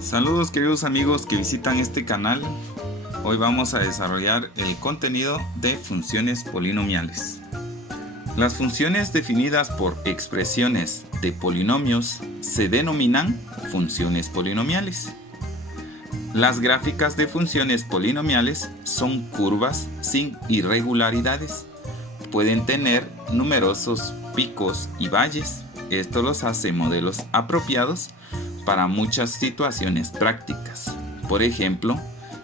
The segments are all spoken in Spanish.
Saludos queridos amigos que visitan este canal. Hoy vamos a desarrollar el contenido de funciones polinomiales. Las funciones definidas por expresiones de polinomios se denominan funciones polinomiales. Las gráficas de funciones polinomiales son curvas sin irregularidades. Pueden tener numerosos picos y valles. Esto los hace modelos apropiados para muchas situaciones prácticas. Por ejemplo,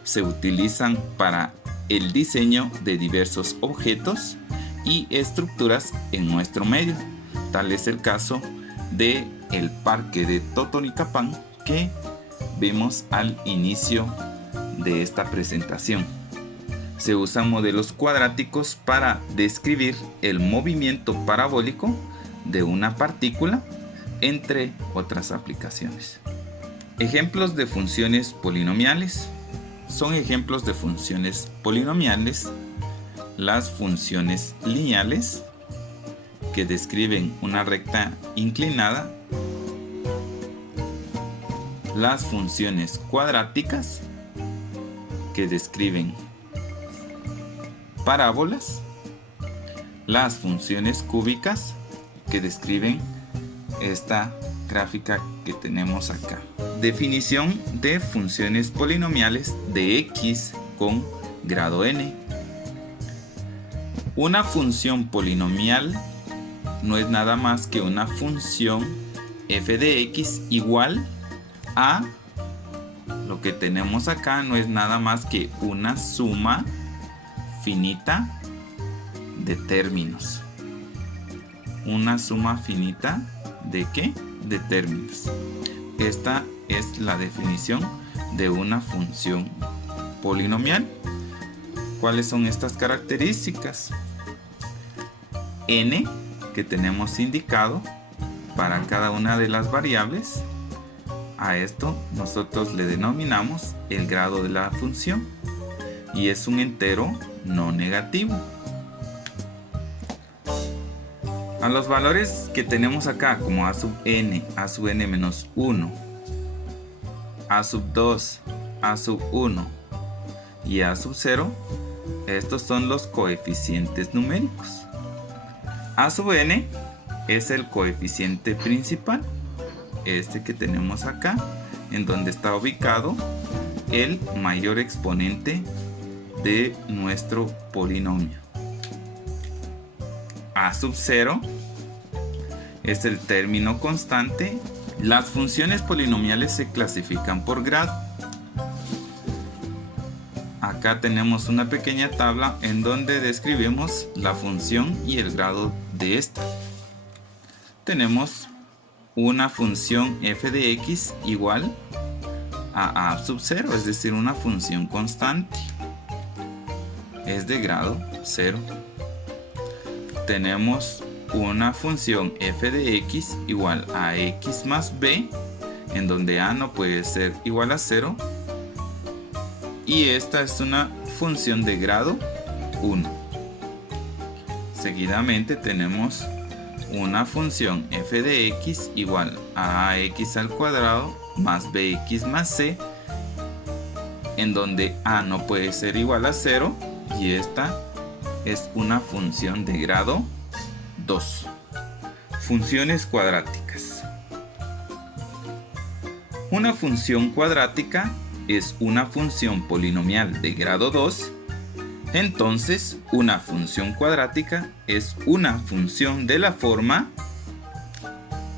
se utilizan para el diseño de diversos objetos y estructuras en nuestro medio. Tal es el caso de el parque de Totonicapán que vemos al inicio de esta presentación. Se usan modelos cuadráticos para describir el movimiento parabólico de una partícula, entre otras aplicaciones. Ejemplos de funciones polinomiales. Son ejemplos de funciones polinomiales las funciones lineales, que describen una recta inclinada, las funciones cuadráticas, que describen parábolas, las funciones cúbicas, que describen esta gráfica que tenemos acá. Definición de funciones polinomiales de x con grado n. Una función polinomial no es nada más que una función f de x igual a lo que tenemos acá. No es nada más que una suma finita de términos. Una suma finita ¿de qué? De términos. Esta es la definición de una función polinomial. ¿Cuáles son estas características? N, que tenemos indicado para cada una de las variables. A esto nosotros le denominamos el grado de la función y es un entero no negativo. A los valores que tenemos acá, como a sub n menos 1, a sub 2, a sub 1 y a sub 0, estos son los coeficientes numéricos. A sub n es el coeficiente principal, este que tenemos acá, en donde está ubicado el mayor exponente de nuestro polinomio. A sub 0 es el término constante. Las funciones polinomiales se clasifican por grado. Acá tenemos una pequeña tabla en donde describimos la función y el grado de esta. Tenemos una función f de x igual a sub 0, es decir, una función constante. Es de grado 0. Tenemos una función f de x igual a x más b, en donde a no puede ser igual a 0, y esta es una función de grado 1. Seguidamente tenemos una función f de x igual a ax al cuadrado más bx más c, en donde a no puede ser igual a 0, y esta es una función de grado 2. Funciones cuadráticas. Una función cuadrática es una función polinomial de grado 2. Entonces, una función cuadrática es una función de la forma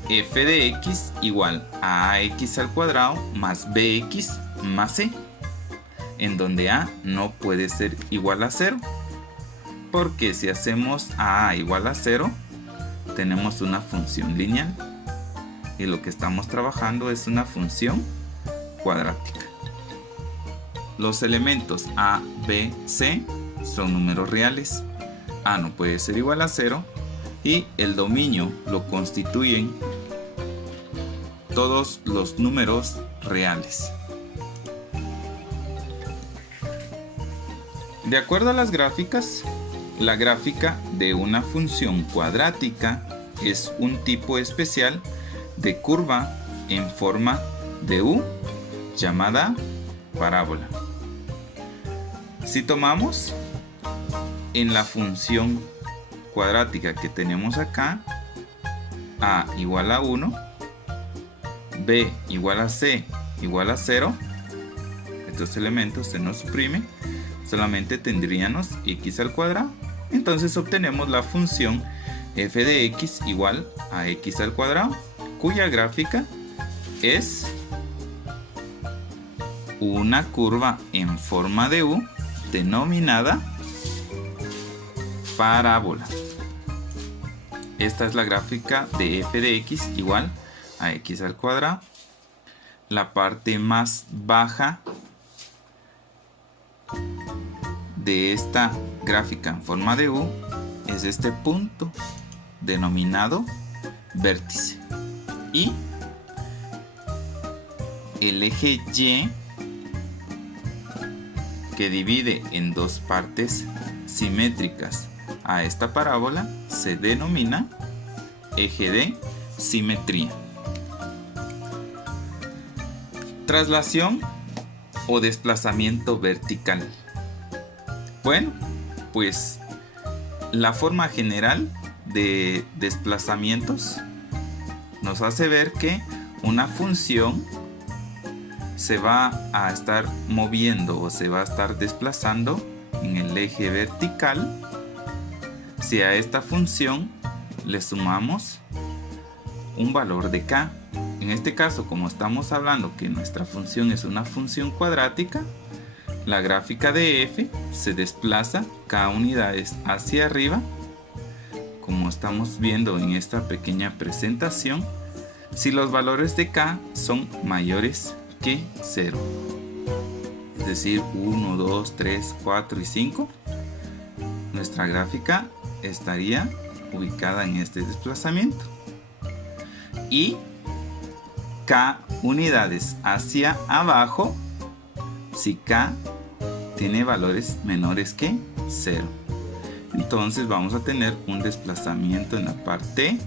f de x igual a ax al cuadrado más bx más c, en donde a no puede ser igual a 0. Porque si hacemos a igual a 0, tenemos una función lineal. Y lo que estamos trabajando es una función cuadrática. Los elementos a, b, c son números reales. A no puede ser igual a 0. Y el dominio lo constituyen todos los números reales. De acuerdo a las gráficas, la gráfica de una función cuadrática es un tipo especial de curva en forma de u llamada parábola. Si tomamos en la función cuadrática que tenemos acá, a igual a 1, b igual a c igual a 0, estos elementos se nos suprimen, solamente tendríamos x al cuadrado. Entonces obtenemos la función f de x igual a x al cuadrado, cuya gráfica es una curva en forma de u denominada parábola. Esta es la gráfica de f de x igual a x al cuadrado. La parte más baja de esta gráfica en forma de u es este punto denominado vértice, y el eje y que divide en dos partes simétricas a esta parábola se denomina eje de simetría. Traslación o desplazamiento vertical. Bueno, pues la forma general de desplazamientos nos hace ver que una función se va a estar moviendo o se va a estar desplazando en el eje vertical si a esta función le sumamos un valor de k. En este caso, como estamos hablando que nuestra función es una función cuadrática, la gráfica de f se desplaza k unidades hacia arriba, como estamos viendo en esta pequeña presentación, si los valores de k son mayores que 0. Es decir, 1, 2, 3, 4 y 5. Nuestra gráfica estaría ubicada en este desplazamiento. Y k unidades hacia abajo si k tiene valores menores que 0. Entonces vamos a tener un desplazamiento en la parte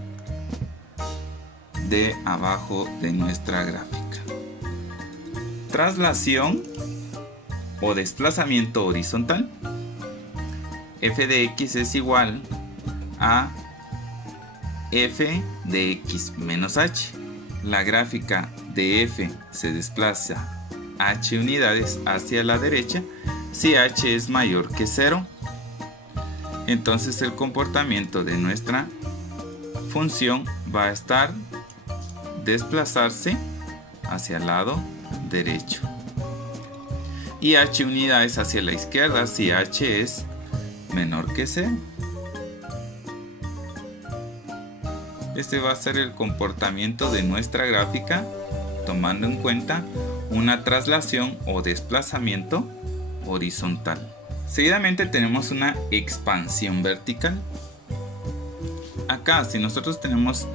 de abajo de nuestra gráfica. Traslación o desplazamiento horizontal. F de x es igual a f de x menos h. La gráfica de f se desplaza h unidades hacia la derecha si h es mayor que 0. Entonces el comportamiento de nuestra función va a estar desplazarse hacia el lado derecho y h unidades hacia la izquierda si h es menor que 0. Este va a ser el comportamiento de nuestra gráfica tomando en cuenta una traslación o desplazamiento horizontal. Seguidamente tenemos una expansión vertical. Acá, si nosotros tenemos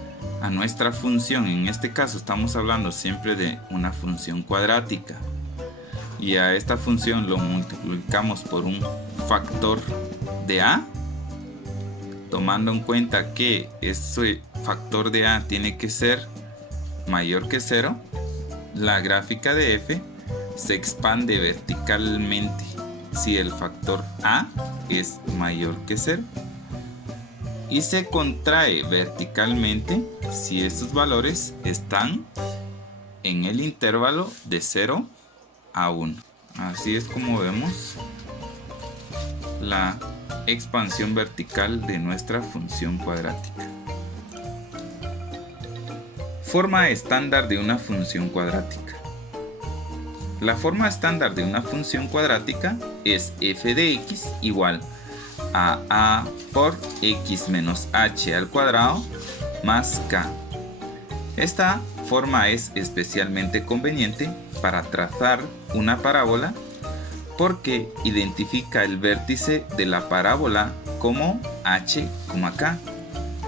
a nuestra función, en este caso estamos hablando siempre de una función cuadrática, y a esta función lo multiplicamos por un factor de a, tomando en cuenta que ese factor de a tiene que ser mayor que 0, la gráfica de f se expande verticalmente si el factor a es mayor que 0 y se contrae verticalmente si estos valores están en el intervalo de 0 a 1. Así es como vemos la expansión vertical de nuestra función cuadrática. Forma estándar de una función cuadrática. La forma estándar de una función cuadrática es f de x igual a por x menos h al cuadrado más k. Esta forma es especialmente conveniente para trazar una parábola porque identifica el vértice de la parábola como h, k.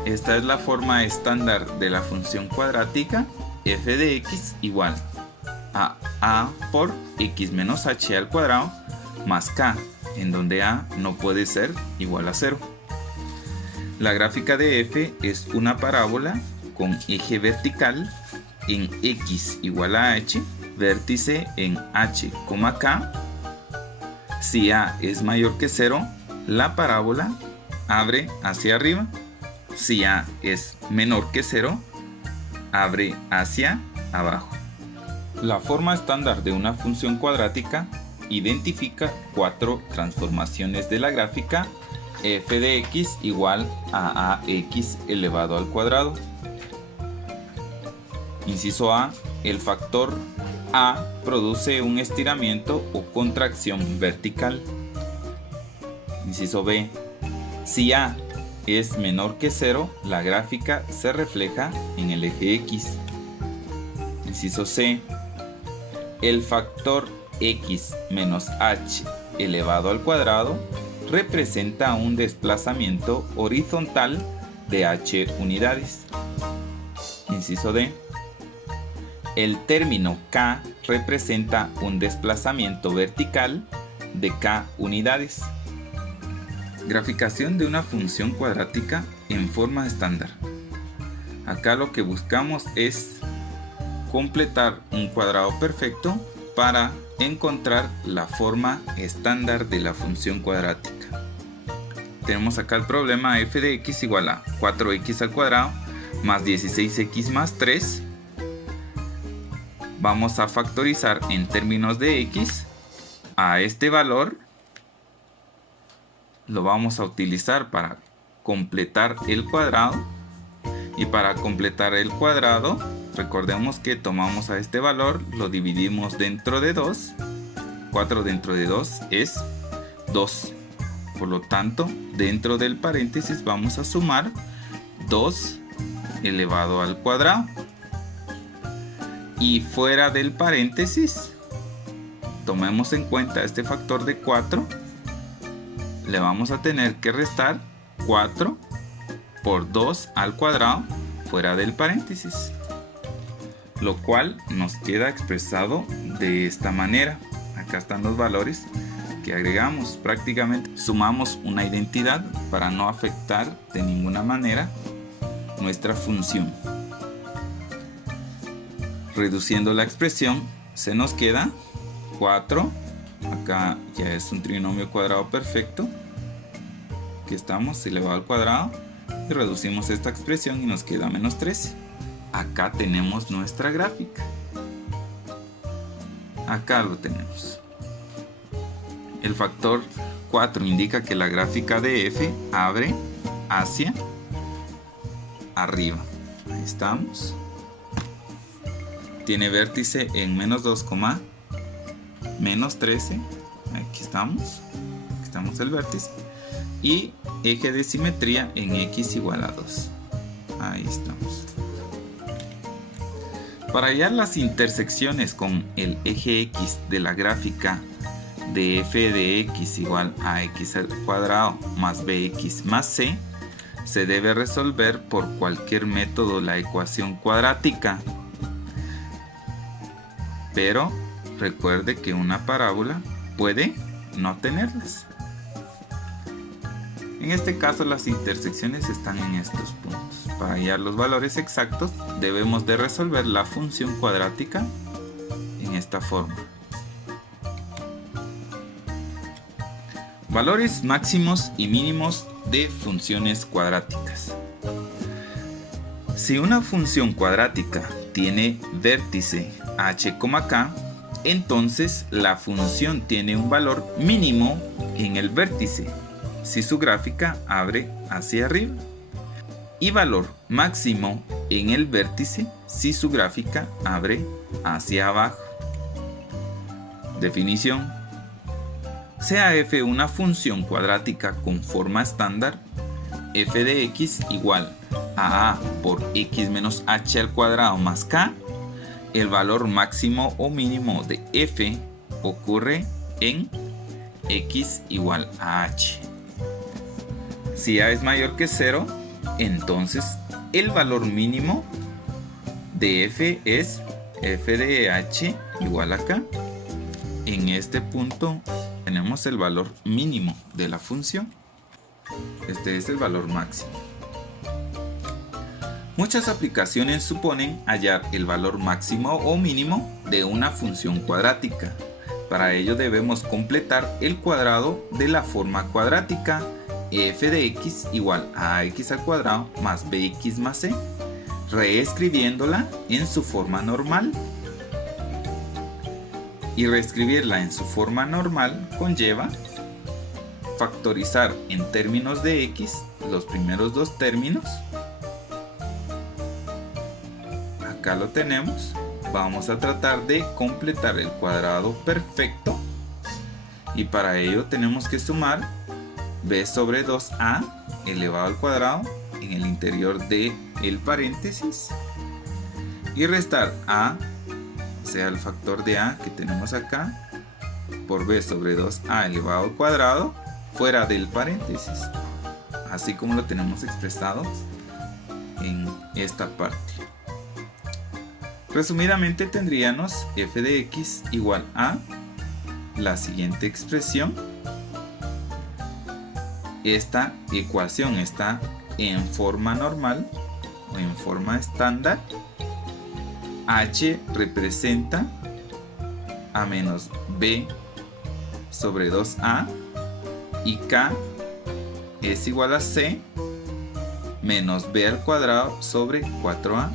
Esta es la forma estándar de la función cuadrática f de x igual a por x menos h al cuadrado más k, en donde a no puede ser igual a 0. La gráfica de f es una parábola con eje vertical en x igual a h vértice en h, k. Si a es mayor que 0, la parábola abre hacia arriba. Si a es menor que 0, abre hacia abajo. La forma estándar de una función cuadrática identifica 4 transformaciones de la gráfica f de x igual a ax elevado al cuadrado. Inciso A, el factor a produce un estiramiento o contracción vertical. Inciso B, si a es menor que 0, la gráfica se refleja en el eje X. Inciso C, el factor x menos h elevado al cuadrado representa un desplazamiento horizontal de h unidades. Inciso D, el término k representa un desplazamiento vertical de k unidades. Graficación de una función cuadrática en forma estándar. Acá lo que buscamos es completar un cuadrado perfecto para encontrar la forma estándar de la función cuadrática. Tenemos acá el problema f de x igual a 4x al cuadrado más 16x más 3. Vamos a factorizar en términos de x. A este valor lo vamos a utilizar para completar el cuadrado. Y para completar el cuadrado, recordemos que tomamos a este valor, lo dividimos dentro de 2. 4 dentro de 2 es 2. Por lo tanto, dentro del paréntesis vamos a sumar 2 elevado al cuadrado. Y fuera del paréntesis, tomemos en cuenta este factor de 4. Le vamos a tener que restar 4 por 2 al cuadrado fuera del paréntesis, lo cual nos queda expresado de esta manera. Acá están los valores que agregamos. Prácticamente sumamos una identidad para no afectar de ninguna manera nuestra función. Reduciendo la expresión, se nos queda 4. Acá ya es un trinomio cuadrado perfecto. Aquí estamos elevado al cuadrado. Y reducimos esta expresión y nos queda menos 13. Acá tenemos nuestra gráfica. Acá lo tenemos. El factor 4 indica que la gráfica de f abre hacia arriba. Ahí estamos. Tiene vértice en menos 2, menos 13. Aquí estamos. Aquí estamos el vértice. Y eje de simetría en x igual a 2. Ahí estamos. Para hallar las intersecciones con el eje x de la gráfica de f de x igual a x al cuadrado más bx más c, se debe resolver por cualquier método la ecuación cuadrática. Pero recuerde que una parábola puede no tenerlas. En este caso las intersecciones están en estos puntos. Para hallar los valores exactos debemos de resolver la función cuadrática en esta forma. Valores máximos y mínimos de funciones cuadráticas. Si una función cuadrática tiene vértice h, k, entonces la función tiene un valor mínimo en el vértice si su gráfica abre hacia arriba, y valor máximo en el vértice si su gráfica abre hacia abajo. Definición: sea f una función cuadrática con forma estándar, f de x igual a por x menos h al cuadrado más k, el valor máximo o mínimo de f ocurre en x igual a h. Si a es mayor que 0, entonces el valor mínimo de f es f de h igual a k. En este punto tenemos el valor mínimo de la función. Este es el valor máximo. Muchas aplicaciones suponen hallar el valor máximo o mínimo de una función cuadrática. Para ello debemos completar el cuadrado de la forma cuadrática f de x igual a ax al cuadrado más bx más c, reescribiéndola en su forma normal. Y reescribirla en su forma normal conlleva factorizar en términos de x los primeros dos términos. Acá lo tenemos. Vamos a tratar de completar el cuadrado perfecto y para ello tenemos que sumar b sobre 2a elevado al cuadrado en el interior del paréntesis y restar a, o sea el factor de a que tenemos acá, por b sobre 2a elevado al cuadrado fuera del paréntesis, así como lo tenemos expresado en esta parte. Resumidamente tendríamos f de x igual a la siguiente expresión. Esta ecuación está en forma normal o en forma estándar. H representa a menos b sobre 2a y k es igual a c menos b al cuadrado sobre 4a.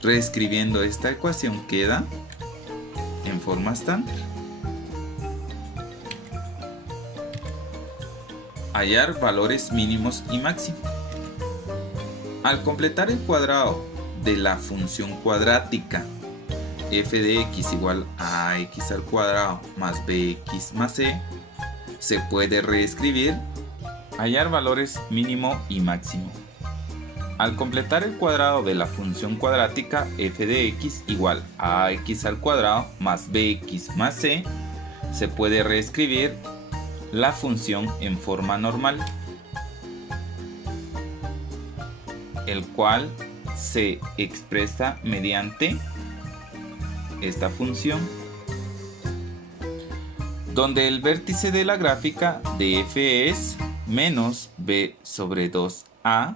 Reescribiendo esta ecuación queda en forma estándar. Hallar valores mínimos y máximos. Al completar el cuadrado de la función cuadrática f de x igual a ax al cuadrado más bx más c, se puede reescribir hallar valores mínimo y máximo. Al completar el cuadrado de la función cuadrática f de x igual a ax al cuadrado más bx más c, se puede reescribir la función en forma normal, el cual se expresa mediante esta función, donde el vértice de la gráfica de f es menos b sobre 2a,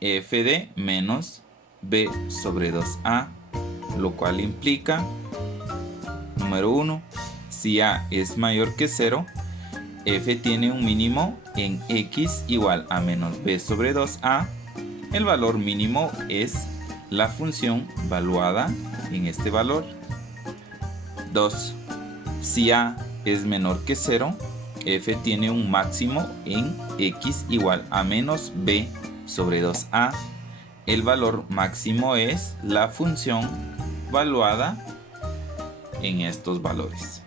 f de menos b sobre 2a, lo cual implica, número 1, si a es mayor que 0, f tiene un mínimo en x igual a menos b sobre 2a. El valor mínimo es la función valuada en este valor. 2. Si a es menor que 0, f tiene un máximo en x igual a menos b sobre 2a. El valor máximo es la función valuada en estos valores.